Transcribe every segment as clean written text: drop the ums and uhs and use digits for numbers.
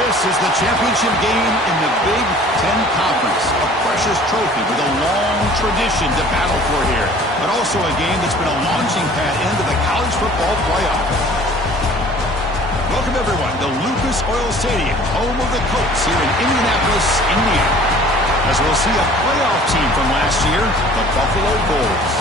This is the championship game in the Big Ten Conference. A precious trophy with a long tradition to battle for here. But also a game that's been a launching pad into the college football playoff. Welcome, everyone, to Lucas Oil Stadium, home of the Colts here in Indianapolis, Indiana. As we'll see a playoff team from last year, the Buffalo Bulls,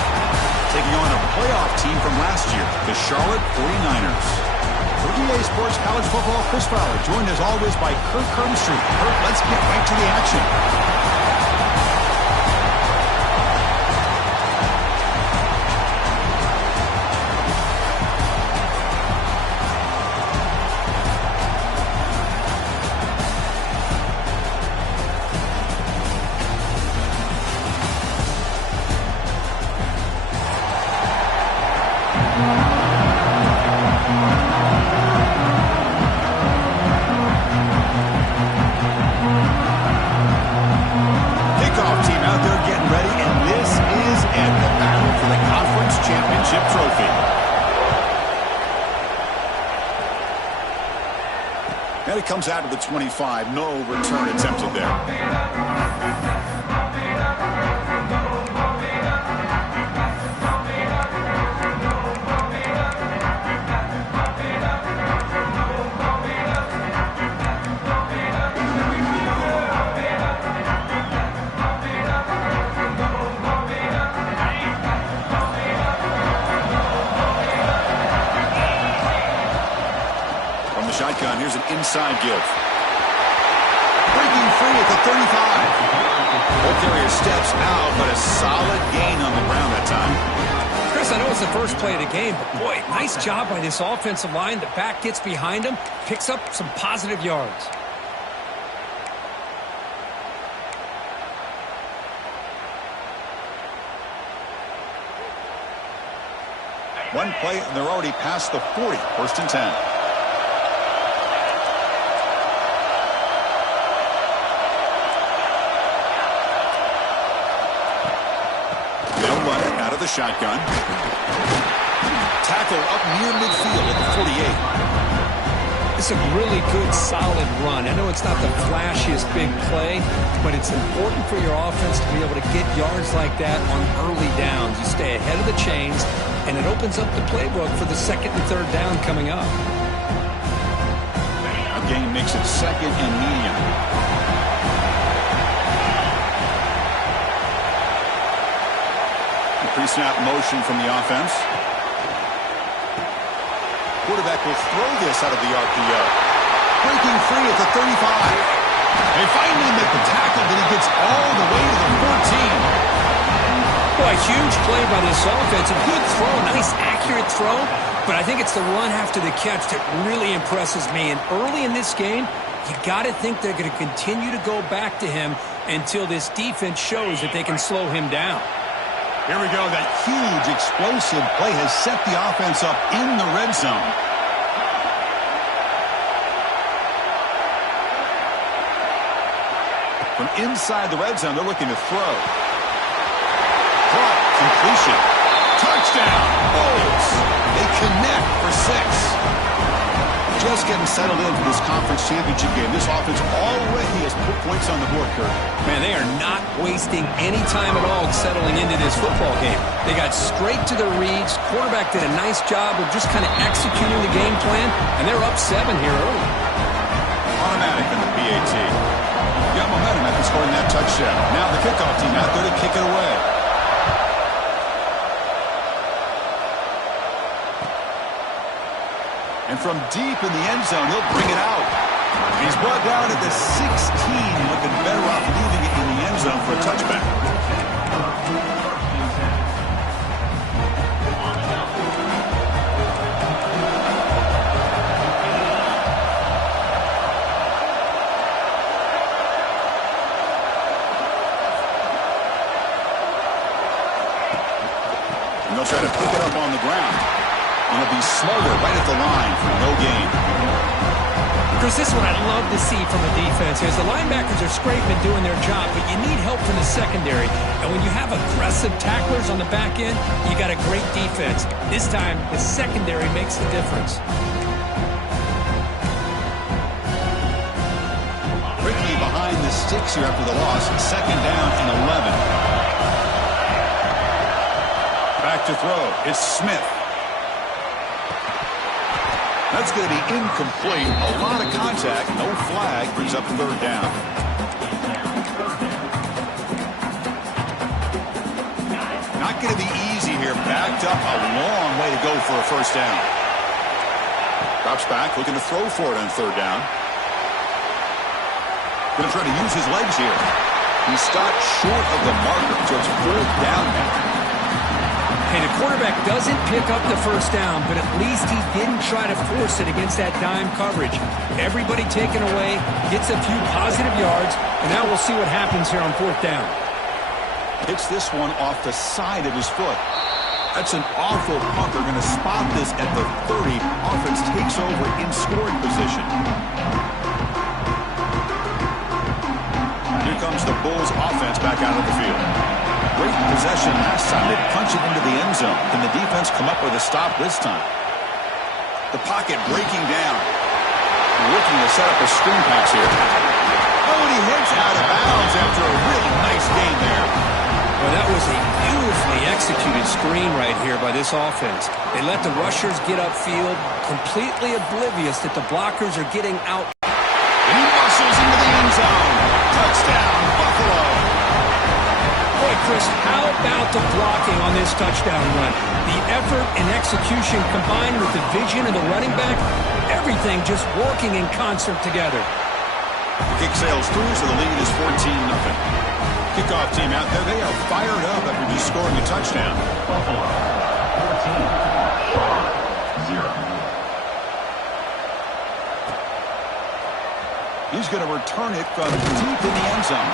taking on a playoff team from last year, the Charlotte 49ers. For EA Sports College Football, Chris Fowler, joined as always by Kirk Hermstreet. Kirk, let's get right to the action. And it comes out of the 25. No return attempted there. Shotgun, here's an inside give. Breaking free at the 35. Both carrier steps out, but a solid gain on the ground that time. Chris, I know it's the first play of the game, but boy, nice job by this offensive line. The back gets behind him, picks up some positive yards. One play, and they're already past the 40. First and 10. The shotgun. Tackle up near midfield at the 48. It's a really good, solid run. I know it's not the flashiest big play, but it's important for your offense to be able to get yards like that on early downs. You stay ahead of the chains, and it opens up the playbook for the second and third down coming up. A gain makes it second and medium. Pre-snap motion from the offense. Quarterback will throw this out of the RPO. Breaking free at the 35. They finally make the tackle, but he gets all the way to the 14. Boy, huge play by this offense. A good throw, nice accurate throw. But I think it's the run after the catch that really impresses me. And early in this game, you got to think they're going to continue to go back to him until this defense shows that they can slow him down. Here we go. That huge explosive play has set the offense up in the red zone. From inside the red zone, they're looking to throw. Caught. Completion. Touchdown. Bulls. They connect for 6. Just getting settled in for this conference championship game. This offense already has put points on the board, Kirk. Man, they are not wasting any time at all settling into this football game. They got straight to their reads. Quarterback did a nice job of just kind of executing the game plan, and they're up 7 here early. Automatic in the PAT. Got momentum after scoring that touchdown. Now the kickoff team out there to kick it away. And from deep in the end zone, he'll bring it out. He's brought down at the 16, looking better off leaving it in the end zone for a touchback. And they'll try to pick it up on the ground. And he'll be smarter right at the line for no gain. Chris, this is what I love to see from a defense. Is the linebackers are scraping and doing their job, but you need help from the secondary. And when you have aggressive tacklers on the back end, you got a great defense. This time, the secondary makes the difference. sticks here after the loss. Second down and 11. Back to throw. It's Smith. That's going to be incomplete. A lot of contact. No flag. Brings up third down. Not going to be easy here. Backed up a long way to go for a first down. Drops back, looking to throw for it on third down. Going to try to use his legs here. He stopped short of the marker, so it's fourth down now. Hey, the quarterback doesn't pick up the first down, but at least he didn't try to force it against that dime coverage. Everybody taken away, gets a few positive yards, and now we'll see what happens here on fourth down. Hits this one off the side of his foot. That's an awful punt. They're going to spot this at the 30. Offense takes over in scoring position. Here comes the Bulls offense back out of the field. Great possession last time. They punch it into the end zone. Can the defense come up with a stop this time? The pocket breaking down. Looking to set up a screen pass here. Oh, and he hits out of bounds after a really nice game there. Well, that was a beautifully executed screen right here by this offense. They let the rushers get upfield, completely oblivious that the blockers are getting out. And he muscles into the end zone. Touchdown, Buffalo. Boy, Chris, how about the blocking on this touchdown run? The effort and execution combined with the vision of the running back, everything just working in concert together. Kick sails through, so the lead is 14-0. Kickoff team out there, they are fired up after just scoring a touchdown. Buffalo, 14, 0. He's going to return it from deep in the end zone.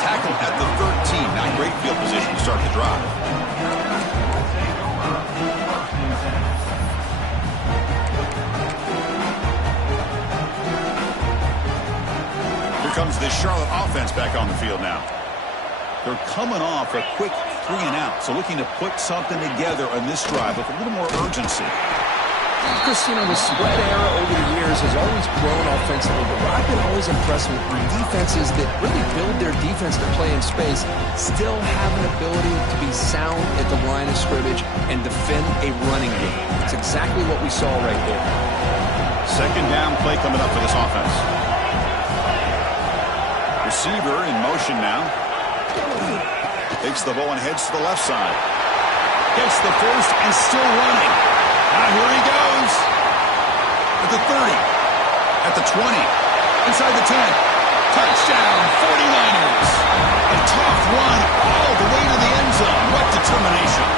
Tackled at the 13. Not great field position to start the drive. Here comes the Charlotte offense back on the field now. They're coming off a quick 3 and out, so looking to put something together on this drive with a little more urgency. Chris, you know, the spread era over the years has always grown offensively, but what I've been always impressed with are defenses that really build their defense to play in space, still have an ability to be sound at the line of scrimmage and defend a running game. It's exactly what we saw right there. Second down play coming up for this offense. Receiver in motion now. Takes the ball and heads to the left side. Gets the first and still running. Now here he goes. At the 30. At the 20. Inside the 10. Touchdown, 49ers. A tough run all the way to the end zone. What determination.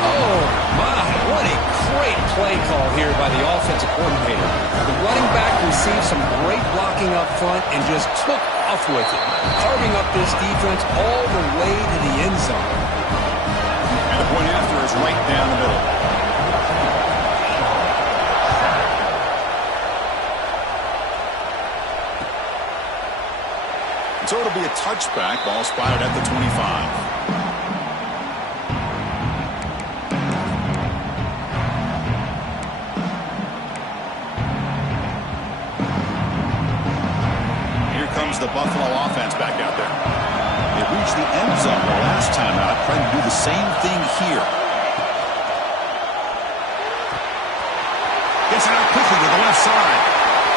Oh, my. What a great play call here by the offensive coordinator. The running back received some great blocking up front and just took off with it, carving up this defense all the way to the end zone. And the point after is right down the middle. So it'll be a touchback. Ball spotted at the 25. The Buffalo offense back out there. They reached the end zone the last time out, trying to do the same thing here. Gets it out quickly to the left side.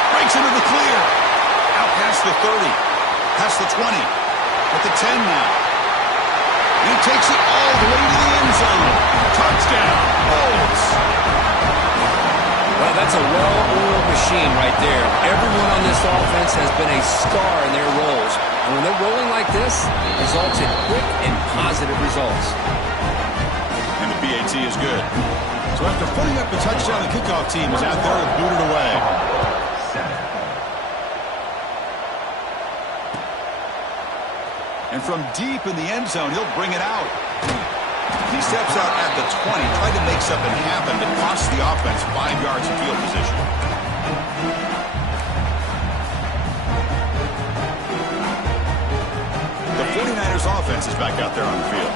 Breaks into the clear. Out past the 30. Past the 20. At the 10 now. And he takes it all the way to the end zone. Touchdown. Bulls. Well, that's a well-oiled machine right there. Everyone on this offense has been a star in their roles. And when they're rolling like this, it results in quick and positive results. And the PAT is good. So after putting up a touchdown, the kickoff team is out there to boot it away. And from deep in the end zone, he'll bring it out. He steps out at the 20, tried to make something happen, but cost the offense 5 yards of field position. The 49ers offense is back out there on the field.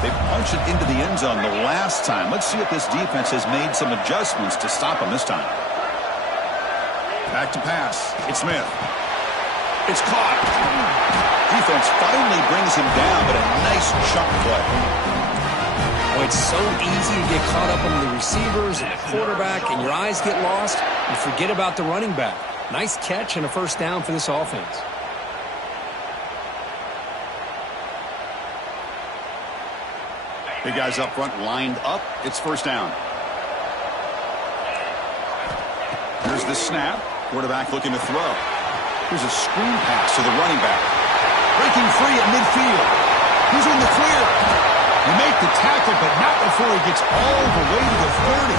They punched it into the end zone the last time. Let's see if this defense has made some adjustments to stop them this time. Back to pass. It's Smith. It's caught. Defense finally brings him down, but a nice chunk play. Oh, it's so easy to get caught up on the receivers and the quarterback, and your eyes get lost. You forget about the running back. Nice catch and a first down for this offense. Big guys up front lined up. It's first down. Here's the snap. Quarterback looking to throw. Here's a screen pass to the running back. Breaking free at midfield. He's in the clear. You make the tackle, but not before he gets all the way to the 30.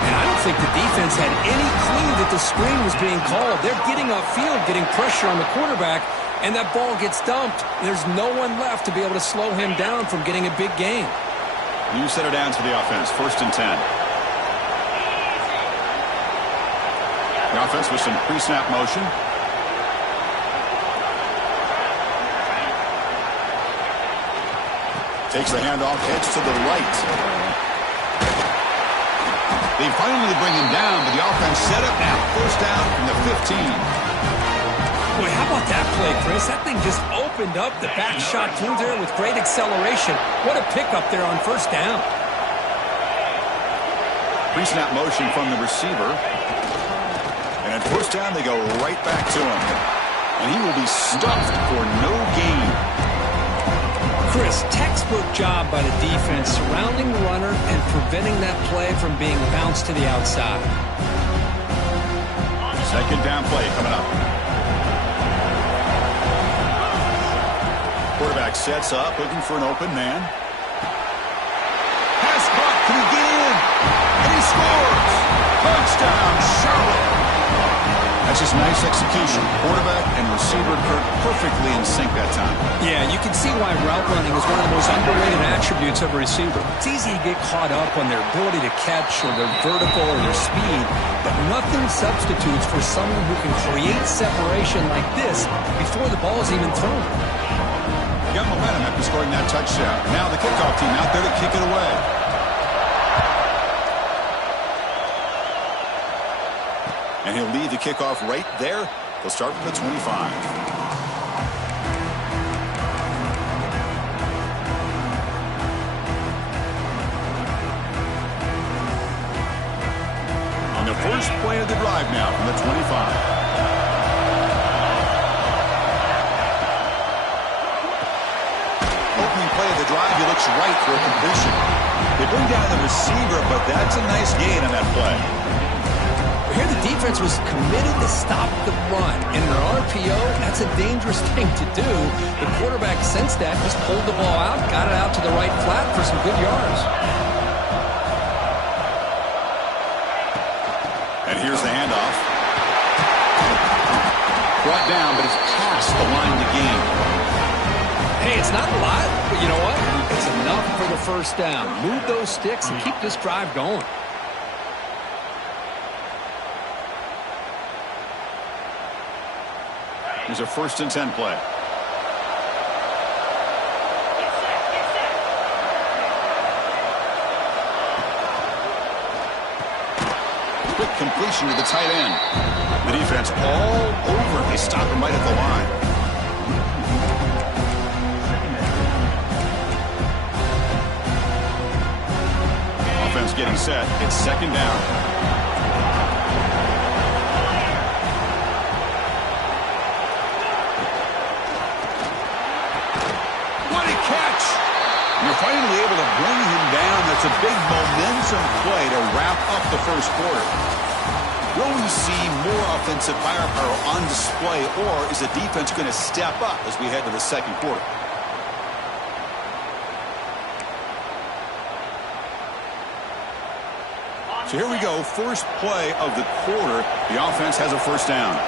And I don't think the defense had any clue that the screen was being called. They're getting upfield, getting pressure on the quarterback, and that ball gets dumped. There's no one left to be able to slow him down from getting a big gain. New set of downs for the offense. First and 10. The offense with some pre-snap motion. Takes the handoff, heads to the right. They finally bring him down, but the offense set up now. First down from the 15. Boy, how about that play, Chris? That thing just opened up. The back shot through there with great acceleration. What a pickup there on first down. Pre-snap motion from the receiver. And at first down, they go right back to him. And he will be stuffed for no gain. Chris, textbook job by the defense surrounding the runner and preventing that play from being bounced to the outside. Second down play coming up. Quarterback sets up, looking for an open man. Pass caught. Can he get in? And he scores! Touchdown, Charlotte! That's just nice execution. Quarterback and receiver perfectly in sync that time. Yeah, you can see why route running is one of the most underrated attributes of a receiver. It's easy to get caught up on their ability to catch or their vertical or their speed, but nothing substitutes for someone who can create separation like this before the ball is even thrown. Got momentum after scoring that touchdown. Now the kickoff team out there to kick it away. And he'll lead the kickoff right there. They'll start from the 25. On the first play of the drive now from the 25. Opening play of the drive, he looks right for a completion. They bring down the receiver, but that's a nice gain on that play. Here the defense was committed to stop the run. In an RPO, that's a dangerous thing to do. The quarterback sensed that, just pulled the ball out, got it out to the right flat for some good yards. And here's the handoff. Brought down, but it's past the line to gain. Hey, it's not a lot, but you know what? It's enough for the first down. Move those sticks and keep this drive going. Here's a first and 10 play. Quick completion to the tight end. The defense all over. They stop him right at the line. Offense getting set. It's second down. You're finally able to bring him down. That's a big momentum play to wrap up the first quarter. Will we see more offensive firepower on display, or is the defense going to step up as we head to the second quarter? So here we go. First play of the quarter. The offense has a first down.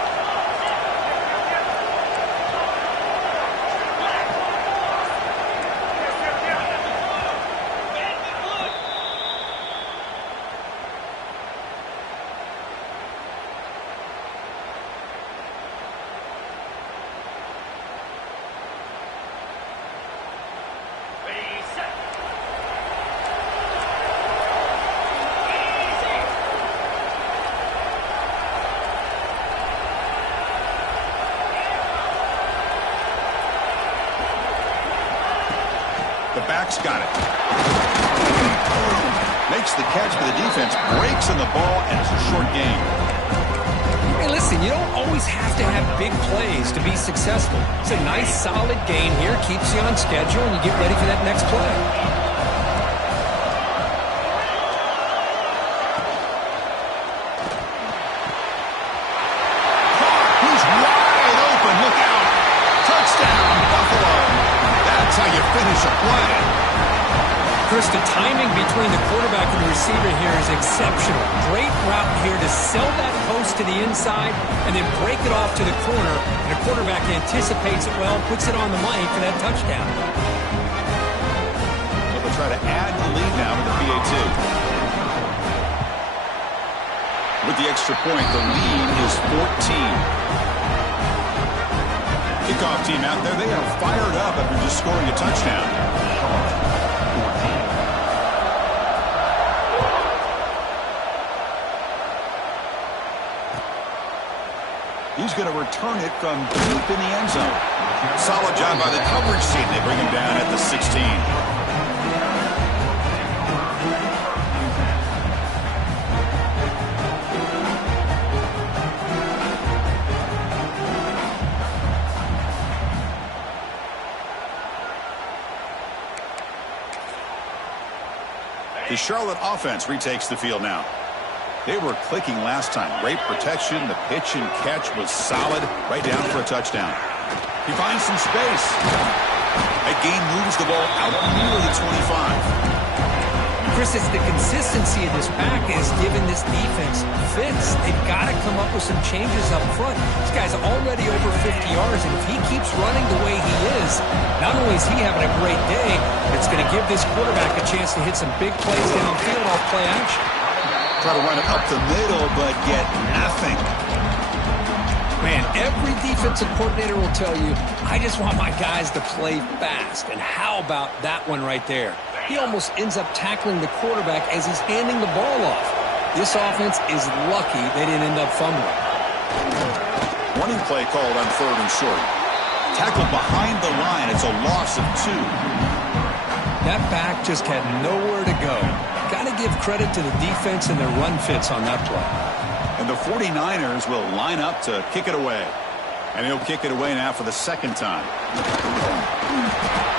The back's got it. Makes the catch for the defense. Breaks in the ball, and it's a short gain. Hey, listen, you don't always have to have big plays to be successful. It's a nice, solid gain here. Keeps you on schedule, and you get ready for that next play. He's wide open. Look out. Touchdown, Buffalo. That's how you finish a play. Chris, the timing between the quarterback and the receiver here is exceptional. Great route here to sell that post to the inside and then break it off to the corner. And the quarterback anticipates it well, puts it on the money for that touchdown. Well, they'll try to add the lead now with the PAT. With the extra point, the lead is 14. Kickoff team out there, they are fired up after just scoring a touchdown. He's going to return it from deep in the end zone. Solid job by the coverage team. They bring him down at the 16. The Charlotte offense retakes the field now. They were clicking last time. Great protection. The pitch and catch was solid. Right down for a touchdown. He finds some space. That gain moves the ball out near the 25. Chris, it's the consistency of this back is giving this defense fits. They've got to come up with some changes up front. This guy's already over 50 yards, and if he keeps running the way he is, not only is he having a great day, but it's going to give this quarterback a chance to hit some big plays downfield off play action. Try to run it up the middle, but get nothing. Man, every defensive coordinator will tell you, I just want my guys to play fast. And how about that one right there? He almost ends up tackling the quarterback as he's handing the ball off. This offense is lucky they didn't end up fumbling. Warning play called on 3rd and short. Tackled behind the line. It's a loss of 2. That back just had nowhere to go. Got to give credit to the defense and their run fits on that play. And the 49ers will line up to kick it away. And he'll kick it away now for the 2nd time.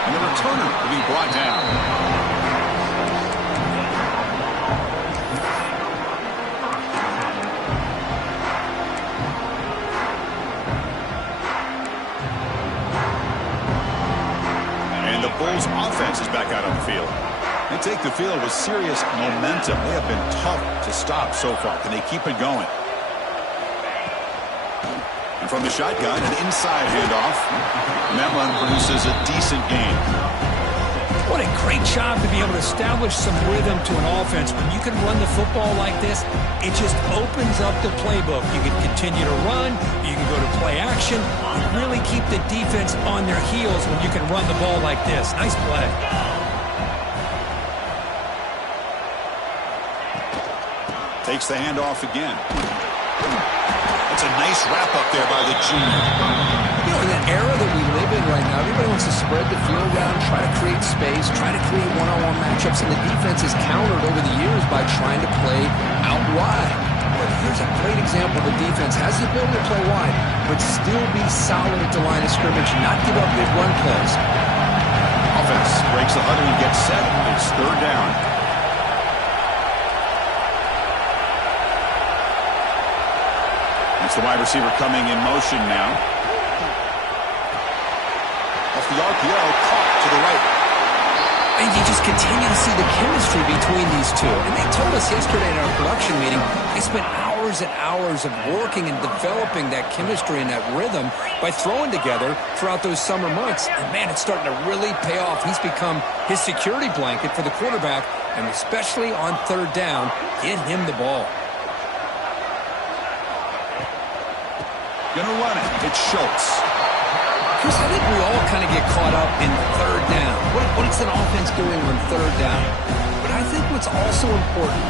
And the returner will be brought down. And the Bulls offense is back out on the field. They take the field with serious momentum. They have been tough to stop so far. Can they keep it going? And from the shotgun, an inside handoff. And that run produces a decent gain. What a great job to be able to establish some rhythm to an offense. When you can run the football like this, it just opens up the playbook. You can continue to run. You can go to play action. You really keep the defense on their heels when you can run the ball like this. Nice play. Takes the handoff again. It's a nice wrap-up there by the junior. You know, in the era that we live in right now, everybody wants to spread the field around, try to create space, try to create one-on-one matchups, and the defense is countered over the years by trying to play out wide. But here's a great example. The defense has the ability to play wide, but still be solid at the line of scrimmage, not give up big run plays. Offense breaks the huddle and gets set. It's 3rd down. It's the wide receiver coming in motion now. Off the RPO, caught to the right. And you just continue to see the chemistry between these two. And they told us yesterday in our production meeting, they spent hours and hours of working and developing that chemistry and that rhythm by throwing together throughout those summer months. And man, it's starting to really pay off. He's become his security blanket for the quarterback, and especially on 3rd down, get him the ball. Gonna run it. It's Schultz. Chris, I think we all kind of get caught up in 3rd down. What's an offense doing on 3rd down? But I think what's also important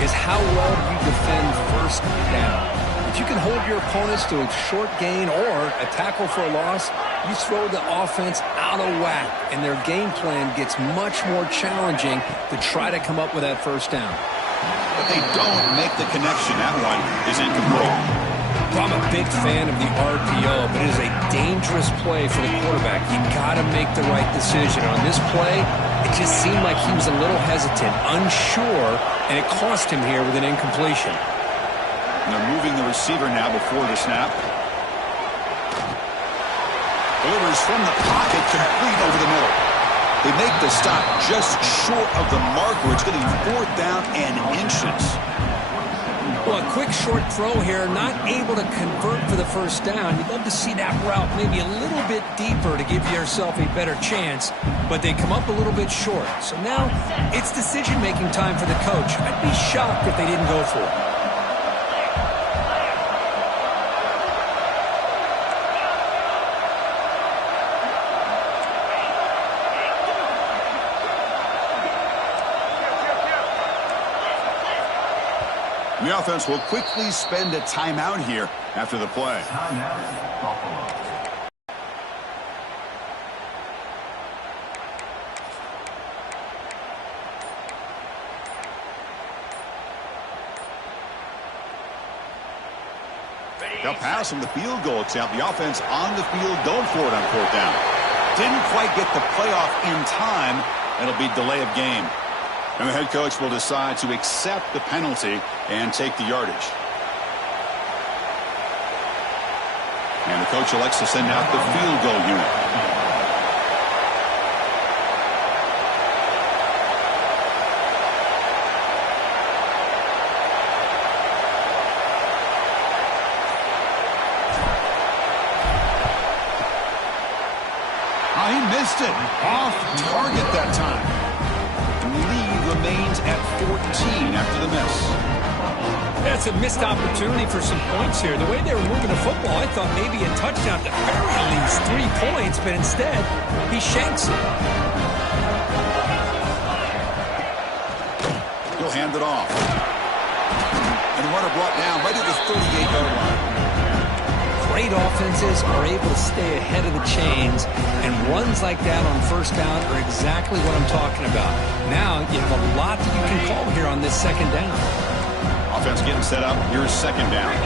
is how well you defend 1st down. If If you can hold your opponents to a short gain or a tackle for a loss, you throw the offense out of whack, and their game plan gets much more challenging to try to come up with that first down. But they don't make the connection. That one is incomplete. Well, I'm a big fan of the RPO, but it is a dangerous play for the quarterback. You got to make the right decision. On this play, it just seemed like he was a little hesitant, unsure, and it cost him here with an incompletion. And they're moving the receiver now before the snap. Delivers from the pocket, complete over the middle. They make the stop just short of the marker. It's getting 4th down and inches. Well, a quick short throw here, not able to convert for the first down. You'd love to see that route maybe a little bit deeper to give yourself a better chance, but they come up a little bit short. So now it's decision-making time for the coach. I'd be shocked if they didn't go for it. The offense will quickly spend a timeout here after the play. They'll pass from the field goal attempt. The offense on the field going for it on 4th down. Didn't quite get the playoff in time. It'll be delay of game. And the head coach will decide to accept the penalty and take the yardage. And the coach elects to send out the field goal unit. He missed it. Off target that time. Remains at 14 after the miss. That's a missed opportunity for some points here. The way they were moving the football, I thought maybe a touchdown, at the very least 3 points, but instead, he shanks it. He'll hand it off. And the runner brought down right at the 38-yard line. Great offenses are able to stay ahead of the chains, and runs like that on first down are exactly what I'm talking about. Now you have a lot that you can call here on this second down. Offense getting set up. Here's 2nd down.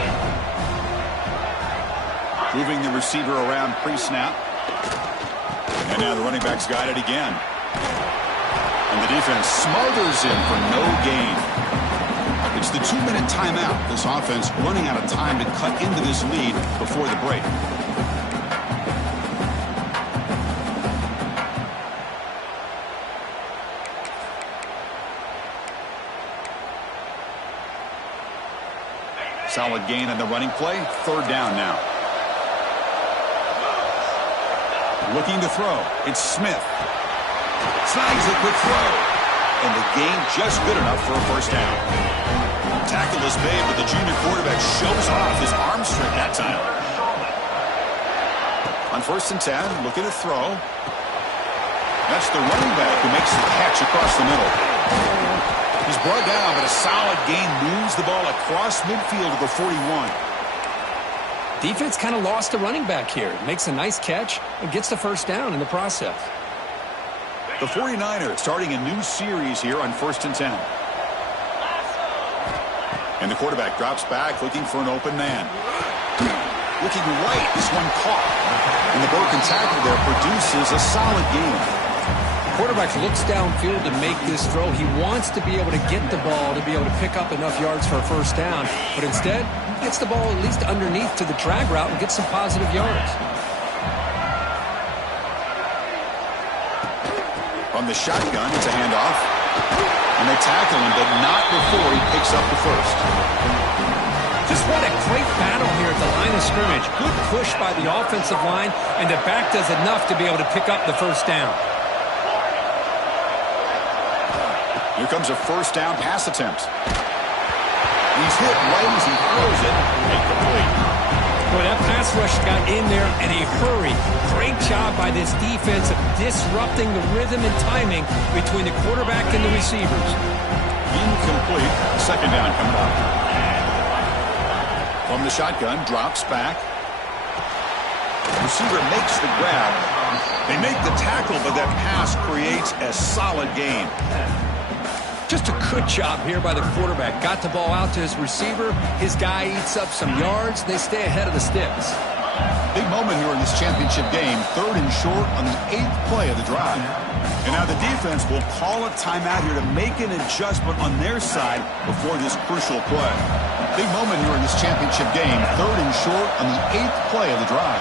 Moving the receiver around pre-snap. And now the running back's got it again. And the defense smothers him for no gain. It's the 2-minute timeout. This offense running out of time to cut into this lead before the break. Solid gain on the running play. 3rd down now. Looking to throw. It's Smith. Snags a quick throw. And the gain just good enough for a first down. Tackle is made, but the junior quarterback shows off his arm strength that time. On 1st and 10, looking to throw. That's the running back who makes the catch across the middle. He's brought down, but a solid gain moves the ball across midfield to the 41. Defense kind of lost the running back here. Makes a nice catch and gets the first down in the process. The 49ers starting a new series here on 1st and 10. And the quarterback drops back looking for an open man. Looking right, this one caught. And the broken tackle there produces a solid gain. The quarterback looks downfield to make this throw. He wants to be able to get the ball to be able to pick up enough yards for a first down. But instead, he gets the ball at least underneath to the drag route and gets some positive yards. From the shotgun, it's a handoff. And they tackle him, but not before he picks up the first. Just what a great battle here at the line of scrimmage. Good push by the offensive line, and the back does enough to be able to pick up the first down. Here comes a first down pass attempt. He's hit right as he throws it. Incomplete. Boy, that pass rush got in there in a hurry. Great job by this defense of disrupting the rhythm and timing between the quarterback and the receivers. Incomplete. 2nd down coming up. From From the shotgun, drops back. Receiver makes the grab. They make the tackle, but that pass creates a solid gain. Just a good job here by the quarterback. Got the ball out to his receiver. His guy eats up some yards. They stay ahead of the sticks. Big moment here in this championship game. 3rd and short on the 8th play of the drive. And now the defense will call a timeout here to make an adjustment on their side before this crucial play. Big moment here in this championship game. 3rd and short on the 8th play of the drive.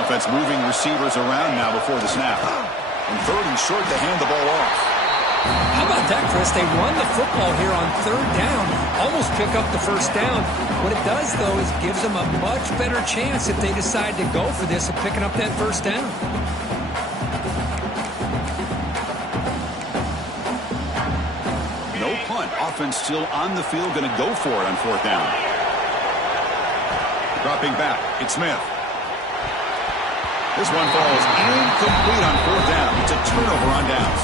Offense moving receivers around now before the snap. And 3rd and short to hand the ball off. How about that, Chris? They run the football here on 3rd down, almost pick up the 1st down. What it does, though, is gives them a much better chance if they decide to go for this of picking up that 1st down. No punt. Offense still on the field, going to go for it on 4th down. Dropping back, it's Smith. This one falls incomplete on 4th down. It's a turnover on downs.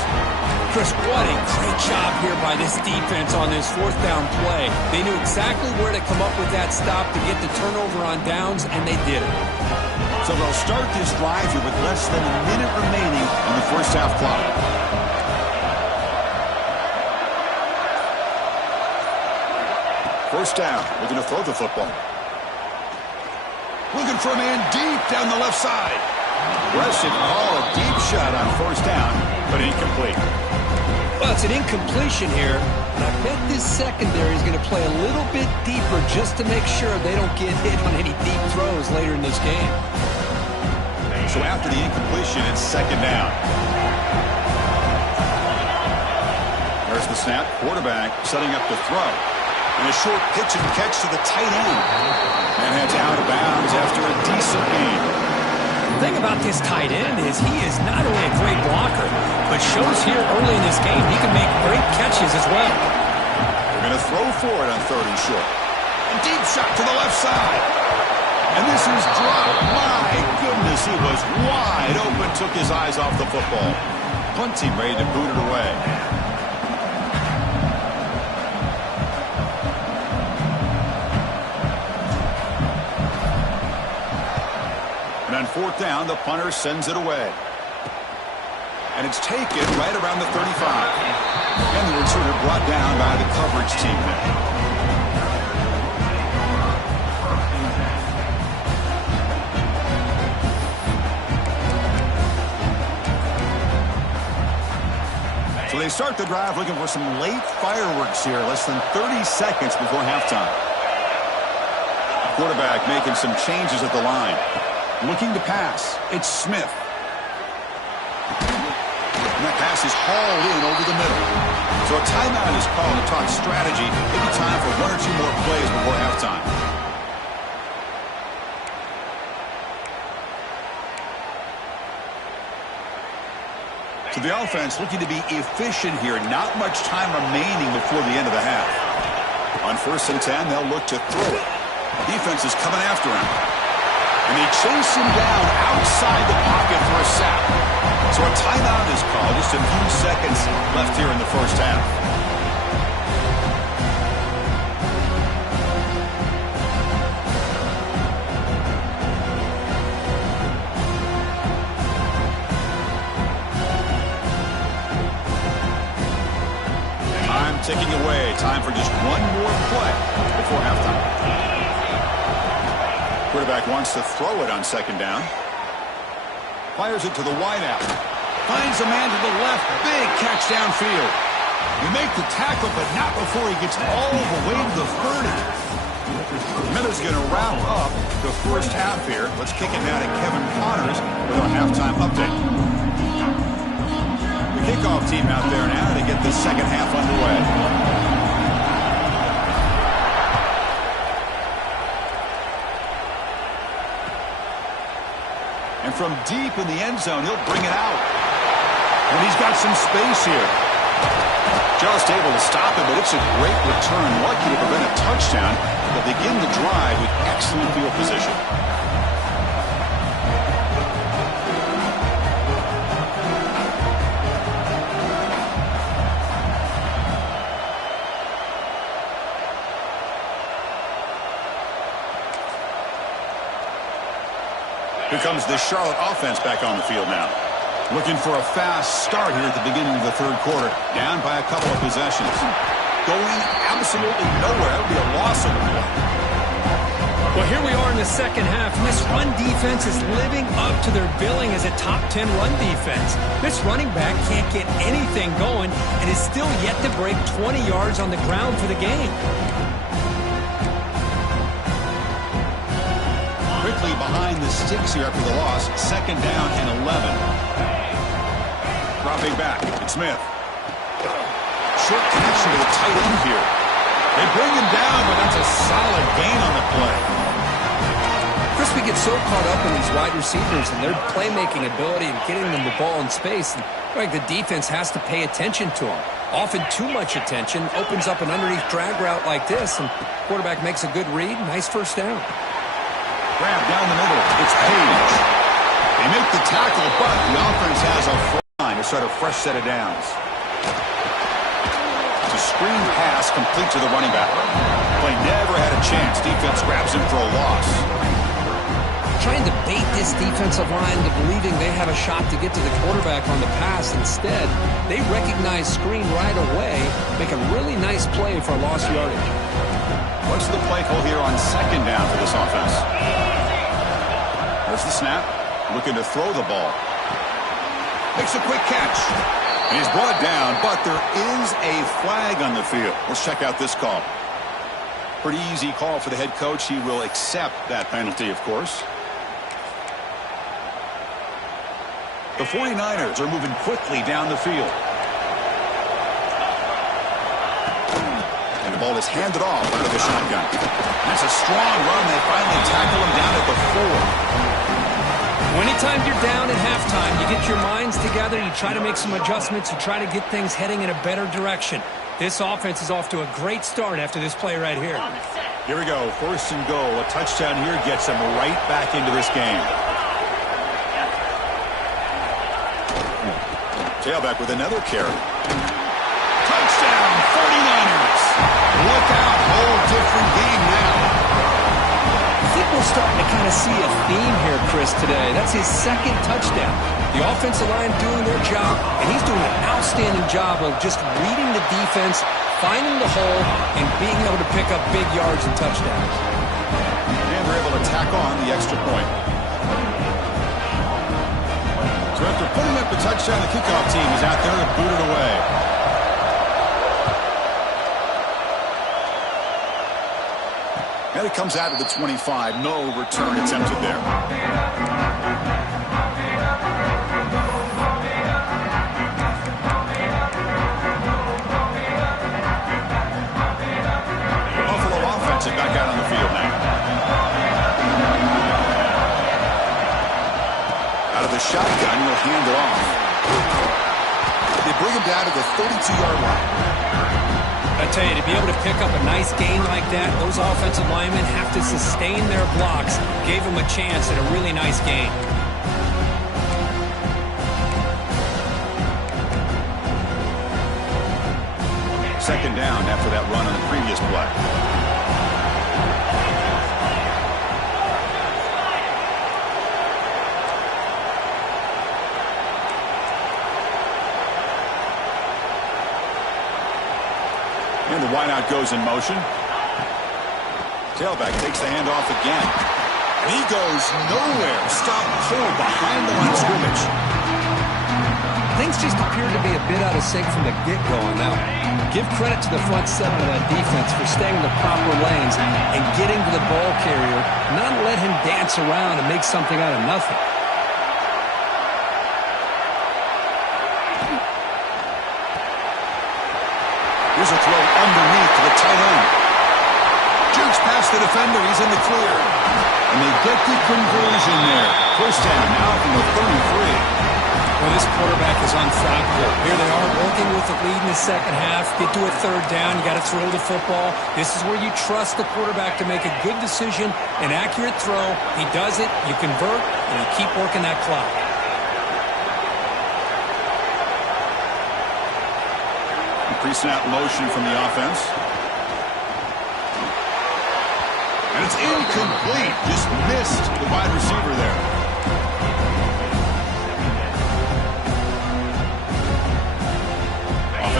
Chris, what a great job here by this defense on this 4th down play. They knew exactly where to come up with that stop to get the turnover on downs, and they did it. So they'll start this drive here with less than a minute remaining in the 1st half clock. First down, we're going to throw the football. Looking for a man deep down the left side. Aggressive call, a deep shot on 1st down, but incomplete. Well, it's an incompletion here, and I bet this secondary is going to play a little bit deeper just to make sure they don't get hit on any deep throws later in this game. So after the incompletion, it's 2nd down. There's the snap. Quarterback setting up to throw. And a short pitch and catch to the tight end. And that's out of bounds after a decent game. The thing about this tight end is he is not only a great blocker, but shows here early in this game he can make great catches as well. They're going to throw for it on 3rd and short. A deep shot to the left side. And this is dropped. My goodness, he was wide open, took his eyes off the football. Punt team ready to boot it away. And on 4th down, the punter sends it away. And it's taken right around the 35. And the returner brought down by the coverage team there. So they start the drive looking for some late fireworks here, less than 30 seconds before halftime. Quarterback making some changes at the line. Looking to pass. It's Smith. And that pass is hauled in over the middle. So a timeout is called to talk strategy. Maybe time for 1 or 2 more plays before halftime. So the offense looking to be efficient here. Not much time remaining before the end of the half. On 1st and 10, they'll look to throw it. Defense is coming after him. And they chase him down outside the pocket for a sack. So a timeout is called. Just a few seconds left here in the 1st half. Time ticking away. Time for just 1 more play before halftime. Quarterback wants to throw it on 2nd down. Fires it to the wideout. Finds a man to the left. Big catch downfield. You make the tackle, but not before he gets all the way to the 30. Miller's going to wrap up the 1st half here. Let's kick it now to Kevin Connors with our halftime update. The kickoff team out there now to get the 2nd half underway. And from deep in the end zone, he'll bring it out. And he's got some space here. Just able to stop it, but it's a great return. Lucky to prevent a touchdown. They'll begin the drive with excellent field position. Here comes the Charlotte offense back on the field now. Looking for a fast start here at the beginning of the third quarter. Down by a couple of possessions. Going absolutely nowhere. That would be a loss of the play. Well, here we are in the second half, and this run defense is living up to their billing as a top 10 run defense. This running back can't get anything going and is still yet to break 20 yards on the ground for the game. Quickly behind the sticks here after the loss. Second down and 11. Dropping back. It's Smith. Short connection to the tight end here. They bring him down, but that's a solid gain on the play. Chris, we get so caught up in these wide receivers and their playmaking ability and getting them the ball in space. And like the defense has to pay attention to them. Often too much attention opens up an underneath drag route like this, and quarterback makes a good read. Nice first down. Grab down the middle. It's Page. They make the tackle, but the offense has a line to start a fresh set of downs. It's a screen pass complete to the running back. Play never had a chance. Defense grabs him for a loss. Trying to bait this defensive line to believing they have a shot to get to the quarterback on the pass. Instead, they recognize screen right away, make a really nice play for lost yardage. What's the play call here on second down for this offense? There's the snap. Looking to throw the ball. Makes a quick catch. And he's brought down, but there is a flag on the field. Let's check out this call. Pretty easy call for the head coach. He will accept that penalty, of course. The 49ers are moving quickly down the field. And the ball is handed off under the shotgun. That's a strong run. They finally tackle him down at the 4. Anytime you're down at halftime, you get your minds together, you try to make some adjustments, you try to get things heading in a better direction. This offense is off to a great start after this play right here. Here we go. First and goal. A touchdown here gets them right back into this game. Tailback with another carry. Touchdown, 49ers. Look out. Whole different game now. I think we're starting to kind of see a theme here, Chris, today. That's his second touchdown. The offensive line doing their job, and he's doing an outstanding job of just reading the defense, finding the hole, and being able to pick up big yards and touchdowns. And they're able to tack on the extra point. So after putting up the touchdown, the kickoff team is out there and booted away. And it comes out of the 25. No return attempted there. Buffalo offense is back out on the field now. Out of the shotgun, he'll hand it off. They bring him down to the 32-yard line. I tell you, to be able to pick up a nice gain like that, those offensive linemen have to sustain their blocks. Gave him a chance at a really nice gain. Second down after that run on the previous play. And the wideout goes in motion. Tailback takes the handoff again. And he goes nowhere. Stop cold behind the line of scrimmage. Things just appear to be a bit out of sync from the get-go on that one. Give credit to the front seven of that defense for staying in the proper lanes and getting to the ball carrier, not let him dance around and make something out of nothing. Here's a throw underneath to the tight end. Jukes past the defender. He's in the clear. And they get the conversion there. First down now from the 33. Well, this quarterback is unflappable. Here they are working with the lead in the second half. Get to a third down. You got to throw the football. This is where you trust the quarterback to make a good decision, an accurate throw. He does it. You convert, and you keep working that clock. Pre-snap motion from the offense. And it's incomplete. Just missed the wide receiver there.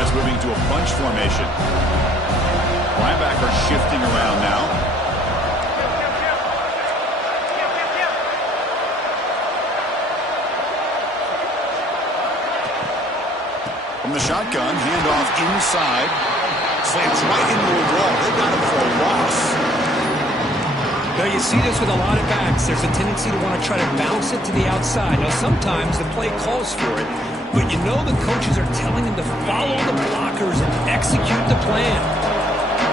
Defense moving to a bunch formation. Linebacker shifting around now. From the shotgun, handoff inside. Slams right into a wall. They got him for a loss. Now, you see this with a lot of backs. There's a tendency to want to try to bounce it to the outside. Now, sometimes the play calls for it, but you know the coaches are telling them to follow the blockers and execute the plan.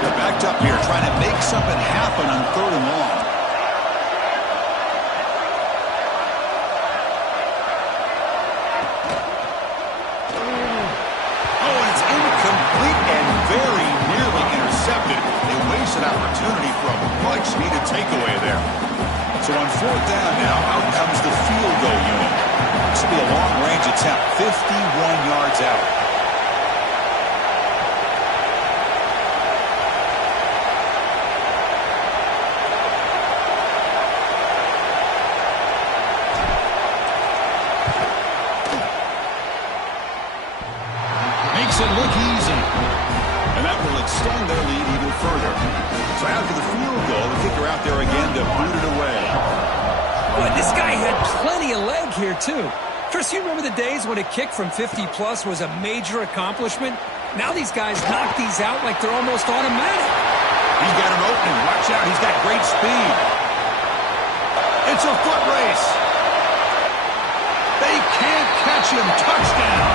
They're backed up here trying to make something happen on 3rd and long. Oh, and it's incomplete and very nearly intercepted. They wasted opportunity for a much-needed takeaway there. So on 4th down now, out comes the field goal unit. This will be a long-range attempt, 51 yards out. Makes it look easy. And that will extend their lead even further. So after the field goal, the kicker out there again to boot it away. Boy, this guy had plenty of leg here, too. Chris, you remember the days when a kick from 50-plus was a major accomplishment? Now these guys knock these out like they're almost automatic. He's got an opening. Watch out. He's got great speed. It's a foot race. They can't catch him. Touchdown.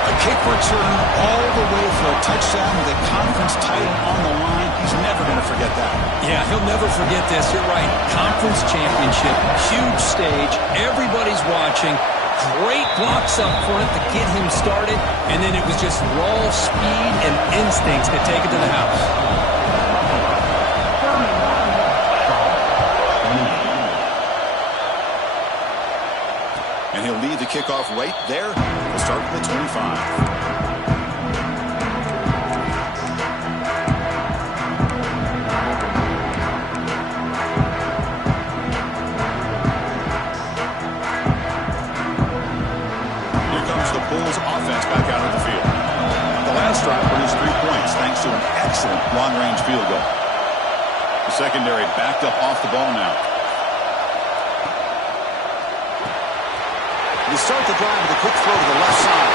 A kick return all the way for a touchdown with a conference title on the line. He's never going to forget that. Yeah, he'll never forget this. You're right. Conference championship, huge stage. Everybody's watching. Great blocks up front to get him started. And then it was just raw speed and instincts to take it to the house. And he'll lead the kickoff right there. We'll start from the 25. Bulls offense back out of the field. The last drive produced 3 points thanks to an excellent long-range field goal. The secondary backed up off the ball now. You start the drive with a quick throw to the left side.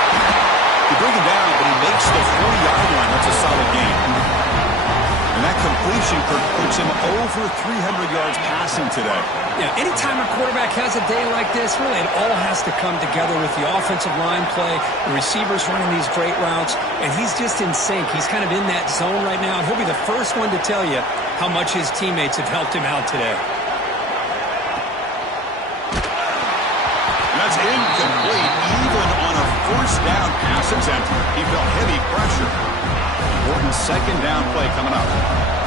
You bring him down, but he makes the 40-yard line. That's a solid game. And that completion puts him over 300 yards passing today. Yeah, anytime a quarterback has a day like this, really it all has to come together with the offensive line play, the receivers running these great routes, and he's just in sync. He's kind of in that zone right now, and he'll be the first one to tell you how much his teammates have helped him out today. That's incomplete, even on a 1st down pass attempt. He felt heavy pressure. Important 2nd down play coming up.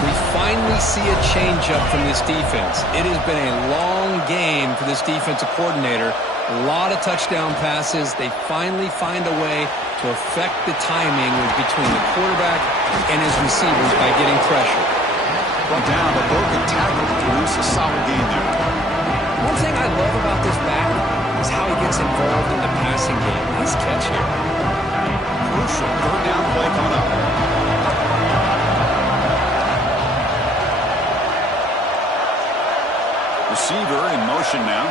We finally see a change-up from this defense. It has been a long game for this defensive coordinator. A lot of touchdown passes. They finally find a way to affect the timing between the quarterback and his receivers by getting pressure. Brought down, but broken tackle to produce a solid game there. One thing I love about this back is how he gets involved in the passing game. Nice catch here. Crucial 3rd down play coming up. Receiver in motion now.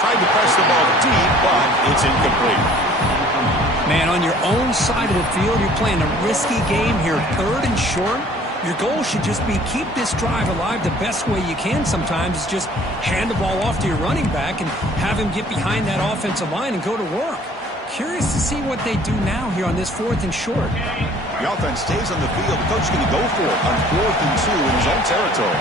Tried to press the ball deep, but it's incomplete. Man, on your own side of the field, you're playing a risky game here. 3rd and short. Your goal should just be keep this drive alive the best way you can sometimes. Is just hand the ball off to your running back and have him get behind that offensive line and go to work. Curious to see what they do now here on this 4th and short. The offense stays on the field. The coach is going to go for it on 4th and 2 in his own territory.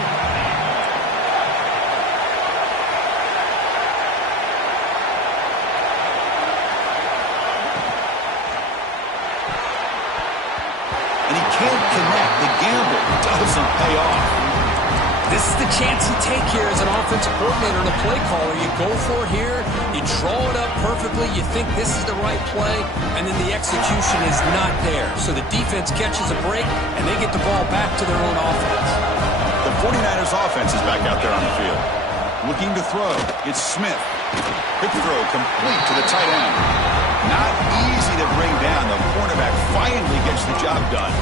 And he can't connect. The gamble doesn't pay off. This is the chance you take here as an offensive coordinator and a play caller. You go for it here. You draw it up perfectly. You think this is the right play, and then the execution is not there. So the defense catches a break, and they get the ball back to their own offense. The 49ers offense is back out there on the field. Looking to throw. It's Smith. Quick throw complete to the tight end. Not easy to bring down. The cornerback finally gets the job done.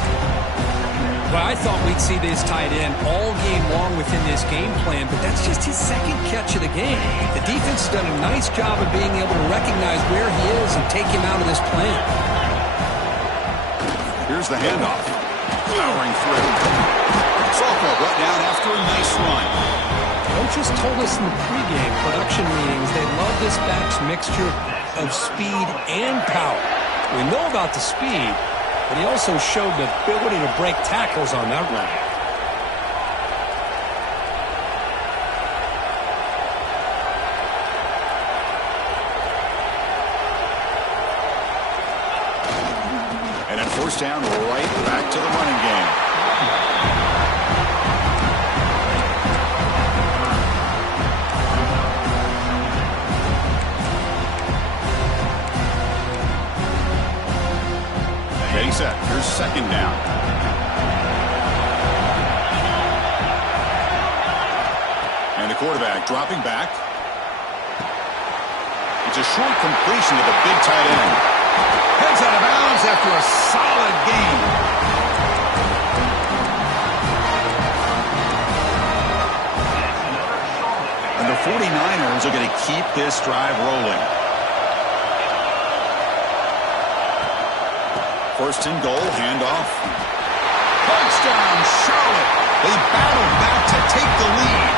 Well, I thought we'd see this tight end all game long within this game plan, but that's just his second catch of the game. The defense has done a nice job of being able to recognize where he is and take him out of this plan. Here's the handoff. Powering through. Softball brought down after a nice run. Coaches told us in the pregame production meetings they love this back's mixture of speed and power. We know about the speed, but he also showed the ability to break tackles on that run. And at first down, right back to the running game. Getting set. Here's second down. And the quarterback dropping back. It's a short completion to the big tight end. Heads out of bounds after a solid game. And the 49ers are going to keep this drive rolling. First and goal, handoff. Touchdown, Charlotte. They battled back to take the lead.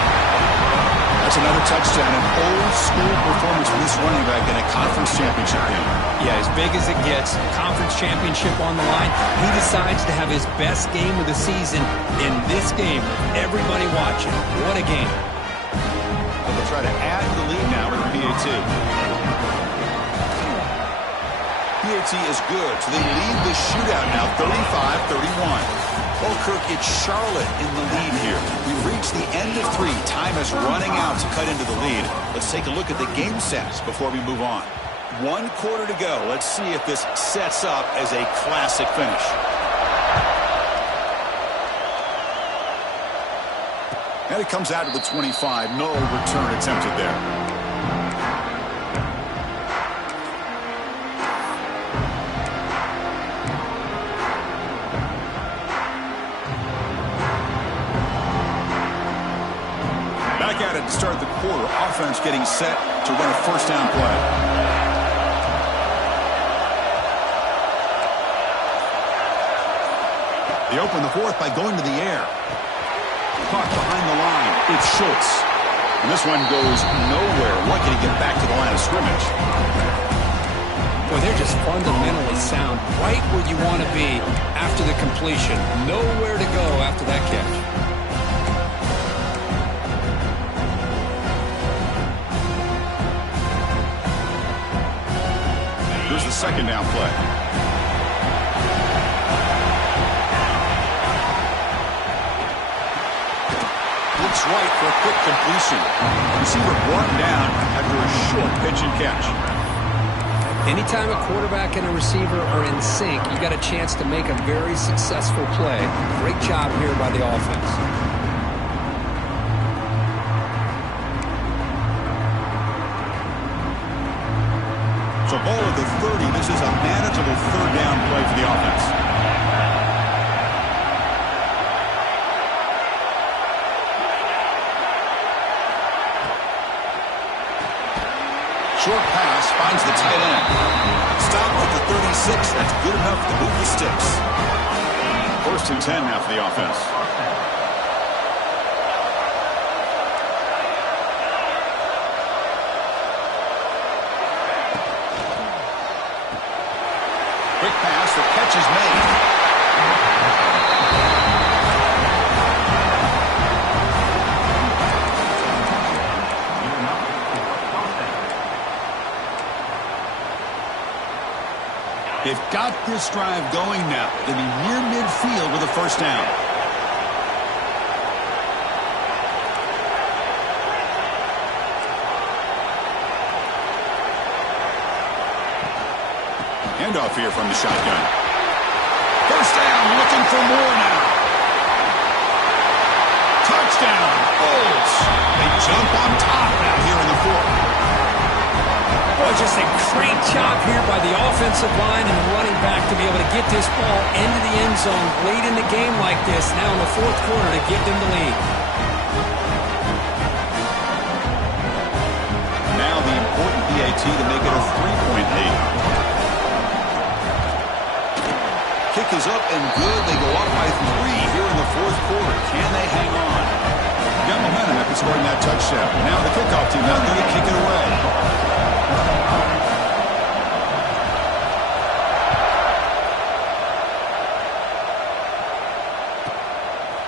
That's another touchdown, an old-school performance from this running back in a conference championship game. Yeah, as big as it gets, conference championship on the line. He decides to have his best game of the season in this game with everybody watching. What a game. They'll try to add to the lead now with PAT. PAT is good, so they lead the shootout now 35-31. Well, Kirk, it's Charlotte in the lead here. We've reached the end of 3. Time is running out to cut into the lead. Let's take a look at the game stats before we move on. 1 quarter to go. Let's see if this sets up as a classic finish. And it comes out to the 25. No return attempted there. To start the quarter, offense getting set to run a first down play. They open the fourth by going to the air. Caught behind the line. It's Schultz. And this one goes nowhere. Lucky to get back to the line of scrimmage. Boy, they're just fundamentally sound. Right where you want to be after the completion. Nowhere to go after that catch. Here's the second down play. Looks right for a quick completion. Receiver brought down after a short pitch and catch. Anytime a quarterback and a receiver are in sync, you got a chance to make a very successful play. Great job here by the offense. So ball at the 30. This is a manageable third down play for the offense. Short pass finds the tight end. Stop at the 36. That's good enough to move the sticks. First and 10 now for the offense. Quick pass, the catch is made. They've got this drive going now. They'll be near midfield with a first down. Handoff here from the shotgun. First down, looking for more now. Touchdown, Bulls. They jump on top now here in the fourth. Well, just a great job here by the offensive line and the running back to be able to get this ball into the end zone late in the game like this, now in the fourth quarter, to give them the lead. Now the important PAT to make it a 3-point lead. Kick is up and good. They go up by 3 here in the fourth quarter. Can they hang on? Got momentum after scoring that touchdown. Now the kickoff team not going to kick it away.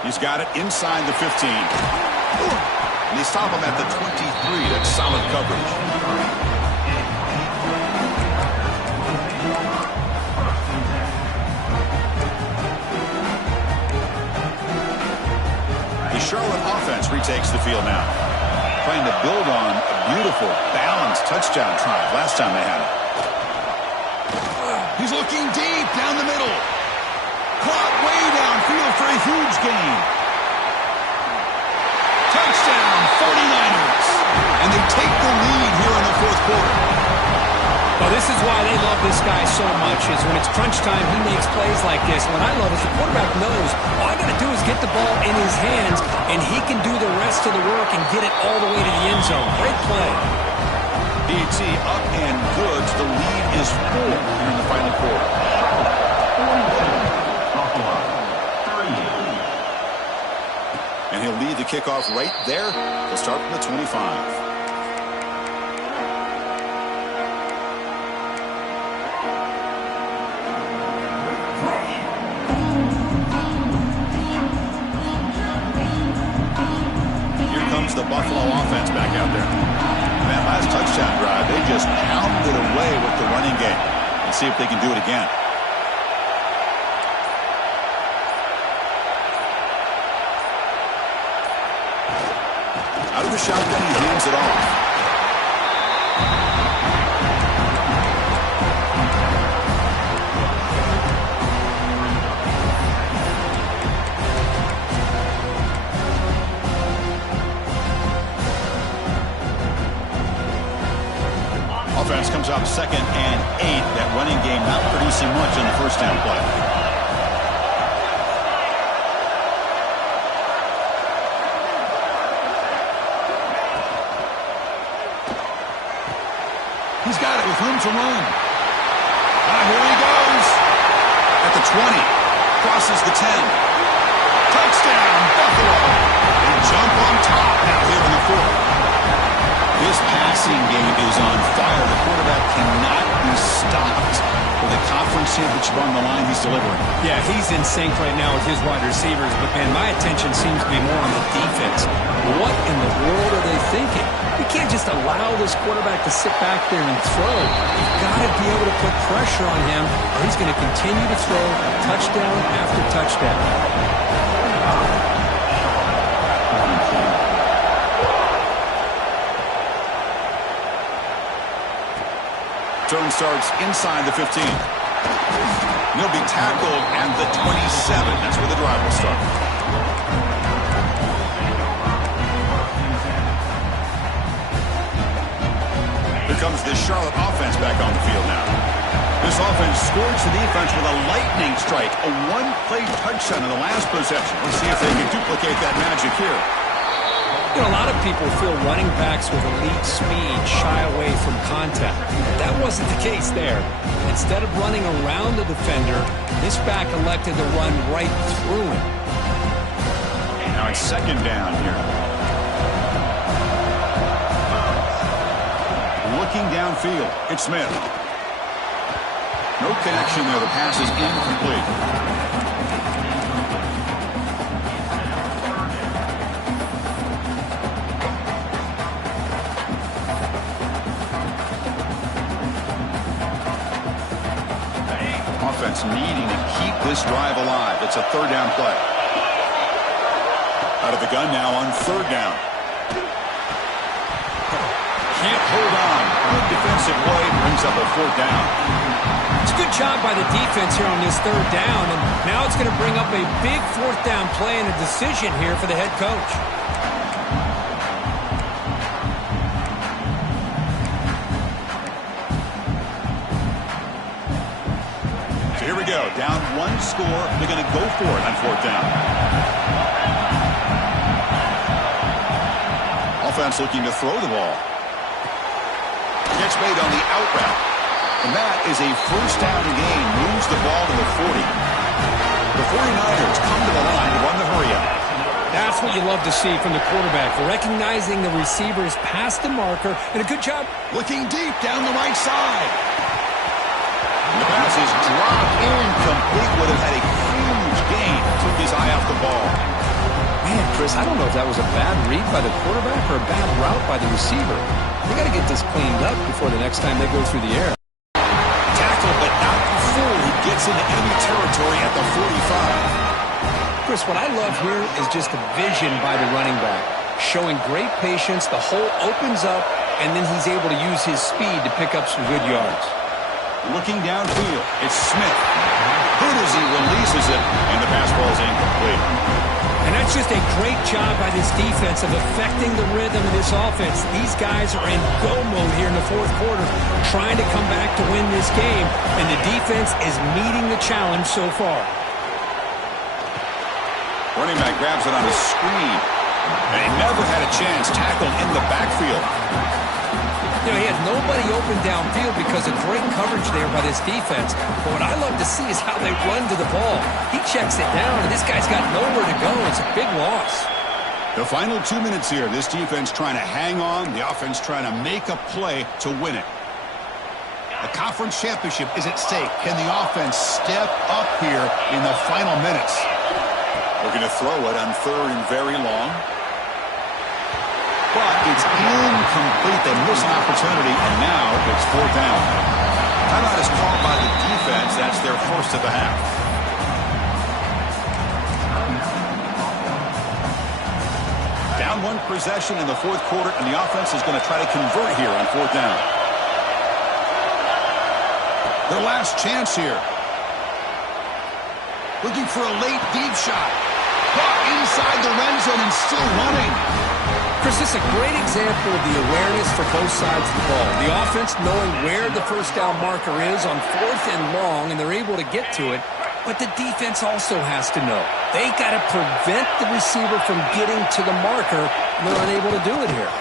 He's got it inside the 15. And they stop him at the 23. That's solid coverage. The Charlotte offense retakes the field now, trying to build on a beautiful, balanced touchdown drive last time they had it. He's looking deep down the middle. Caught way downfield for a huge gain. Touchdown, 49ers. And they take the lead here in the fourth quarter. Well, this is why they love this guy so much, is when it's crunch time, he makes plays like this. What I love is the quarterback knows all I got to do is get the ball in his hands, and he can do the rest of the work and get it all the way to the end zone. Great play. BT up and good. The lead is 4 here in the final quarter. And he'll lead the kickoff right there. He'll start from the 25. The Buffalo offense back out there. And that last touchdown drive, they just pounded away with the running game. Let's see if they can do it again. Out of the shotgun, he hands it off. Offense comes out 2nd and 8. That running game not producing much on the first down play. He's got it with room to run. Here he goes. At the 20. Crosses the 10. Touchdown, Buffalo. They jump on top now here in the fourth. His passing game is on fire. The quarterback cannot be stopped. With a conference championship on the line, he's delivering. Yeah, he's in sync right now with his wide receivers, but, man, my attention seems to be more on the defense. What in the world are they thinking? You can't just allow this quarterback to sit back there and throw. You've got to be able to put pressure on him, or he's going to continue to throw touchdown after touchdown. Turn starts inside the 15. He'll be tackled at the 27. That's where the drive will start. Here comes the Charlotte offense back on the field now. This offense scored the defense with a lightning strike. A one-play touchdown in the last possession. Let's see if they can duplicate that magic here. You know, a lot of people feel running backs with elite speed shy away from contact. That wasn't the case there. Instead of running around the defender, this back elected to run right through him. Now it's 2nd down here. Looking downfield, it's Smith. No connection there. The pass is incomplete. Needing to keep this drive alive. It's a 3rd down play. Out of the gun now on 3rd down. Can't hold on. Good defensive play. Brings up a 4th down. It's a good job by the defense here on this 3rd down, and now it's going to bring up a big 4th down play and a decision here for the head coach. go. Down one score. They're going to go for it on fourth down. Offense looking to throw the ball. Catch made on the out route. And that is a first down gain. Moves the ball to the 40. The 49ers come to the line to run the hurry-up. That's what you love to see from the quarterback. Recognizing the receivers past the marker, and a good job. Looking deep down the right side. And the pass is dropped incomplete. Would have had a huge gain. Took his eye off the ball. Man, Chris, I don't know if that was a bad read by the quarterback or a bad route by the receiver. They got to get this cleaned up before the next time they go through the air. Tackle, but not before he gets into enemy territory at the 45. Chris, what I love here is just the vision by the running back. Showing great patience, the hole opens up, and then he's able to use his speed to pick up some good yards. Looking downfield, it's Smith. Good as he releases it, and the pass ball is incomplete. And that's just a great job by this defense of affecting the rhythm of this offense. These guys are in go mode here in the fourth quarter, trying to come back to win this game, and the defense is meeting the challenge so far. Running back grabs it on a screen. And he never had a chance. Tackled in the backfield. You know, he had nobody open downfield because of great coverage there by this defense. But what I love to see is how they run to the ball. He checks it down, and this guy's got nowhere to go. It's a big loss. The final 2 minutes here. This defense trying to hang on. The offense trying to make a play to win it. The conference championship is at stake. Can the offense step up here in the final minutes? Looking to throw it on third and very long. But it's incomplete. They miss an opportunity, and now it's fourth down. Timeout is called by the defense. That's their first of the half. Down one possession in the fourth quarter, and the offense is going to try to convert here on fourth down. Their last chance here. Looking for a late deep shot. Caught inside the red zone and still running. Chris, this is a great example of the awareness for both sides of the ball. The offense knowing where the first down marker is on fourth and long, and they're able to get to it. But the defense also has to know. They got to prevent the receiver from getting to the marker, and they're unable to do it here.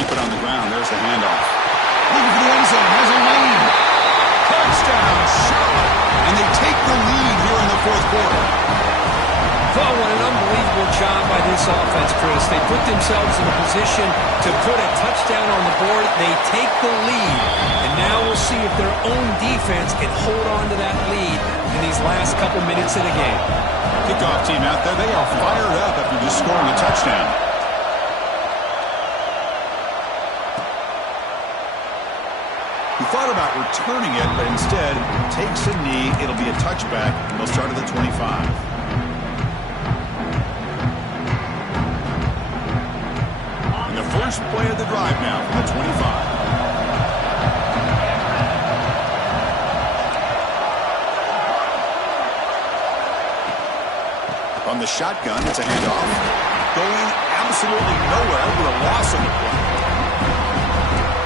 Keep it on the ground. There's the handoff. Looking for the end zone. Has a lane. Touchdown, Charlotte. And they take the lead here in the fourth quarter. Oh, what an unbelievable job by this offense, Chris. They put themselves in a position to put a touchdown on the board. They take the lead. And now we'll see if their own defense can hold on to that lead in these last couple minutes of the game. Kickoff team out there, they are fired up after just scoring a touchdown. He thought about returning it, but instead takes a knee. It'll be a touchback, and they'll start at the 25. First play of the drive now from the 25. From the shotgun, it's a handoff. Going absolutely nowhere with a loss on the play.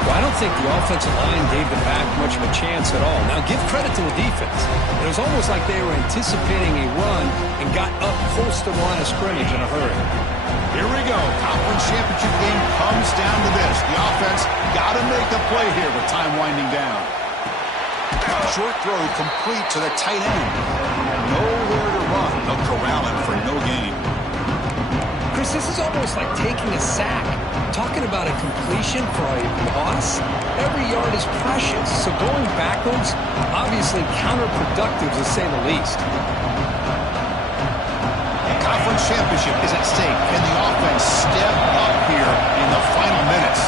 Well, I don't think the offensive line gave the back much of a chance at all. Now, give credit to the defense. It was almost like they were anticipating a run and got up close to the line of scrimmage in a hurry. Here we go. Conference championship game comes down to this. The offense got to make a play here with time winding down. Short throw complete to the tight end. Nowhere to run. They'll corral him for no gain. Chris, this is almost like taking a sack. Talking about a completion for a loss, every yard is precious. So going backwards, obviously counterproductive to say the least. Conference championship is at stake. Can the offense step up here in the final minutes?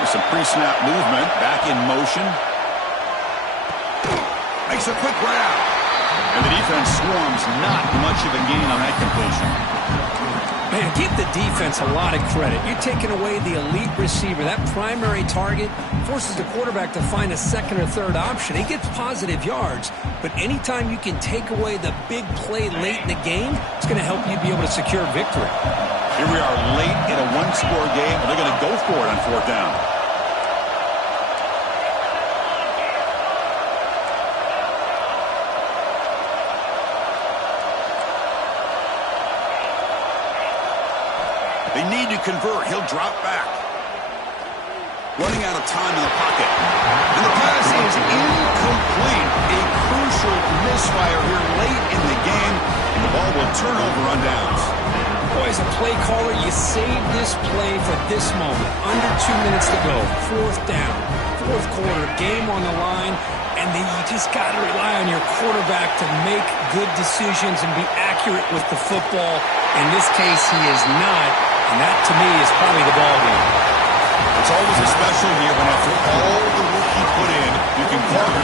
With some pre-snap movement, back in motion. Makes a quick grab. And the defense swarms. Not much of a gain on that completion. Man, give the defense a lot of credit. You're taking away the elite receiver. That primary target forces the quarterback to find a second or third option. He gets positive yards, but anytime you can take away the big play late in the game, it's going to help you be able to secure victory. Here we are late in a one-score game, and they're going to go for it on fourth down. They need to convert. He'll drop back. Running out of time in the pocket. And the pass is incomplete. A crucial misfire here late in the game. And the ball will turn over on downs. Boy, as a play caller, you save this play for this moment. Under 2 minutes to go. Fourth down. Fourth quarter. Game on the line. And then you just got to rely on your quarterback to make good decisions and be accurate with the football. In this case, he is not. And that, to me, is probably the ball game. It's always a special year when after all the work you put in, you can carve yourself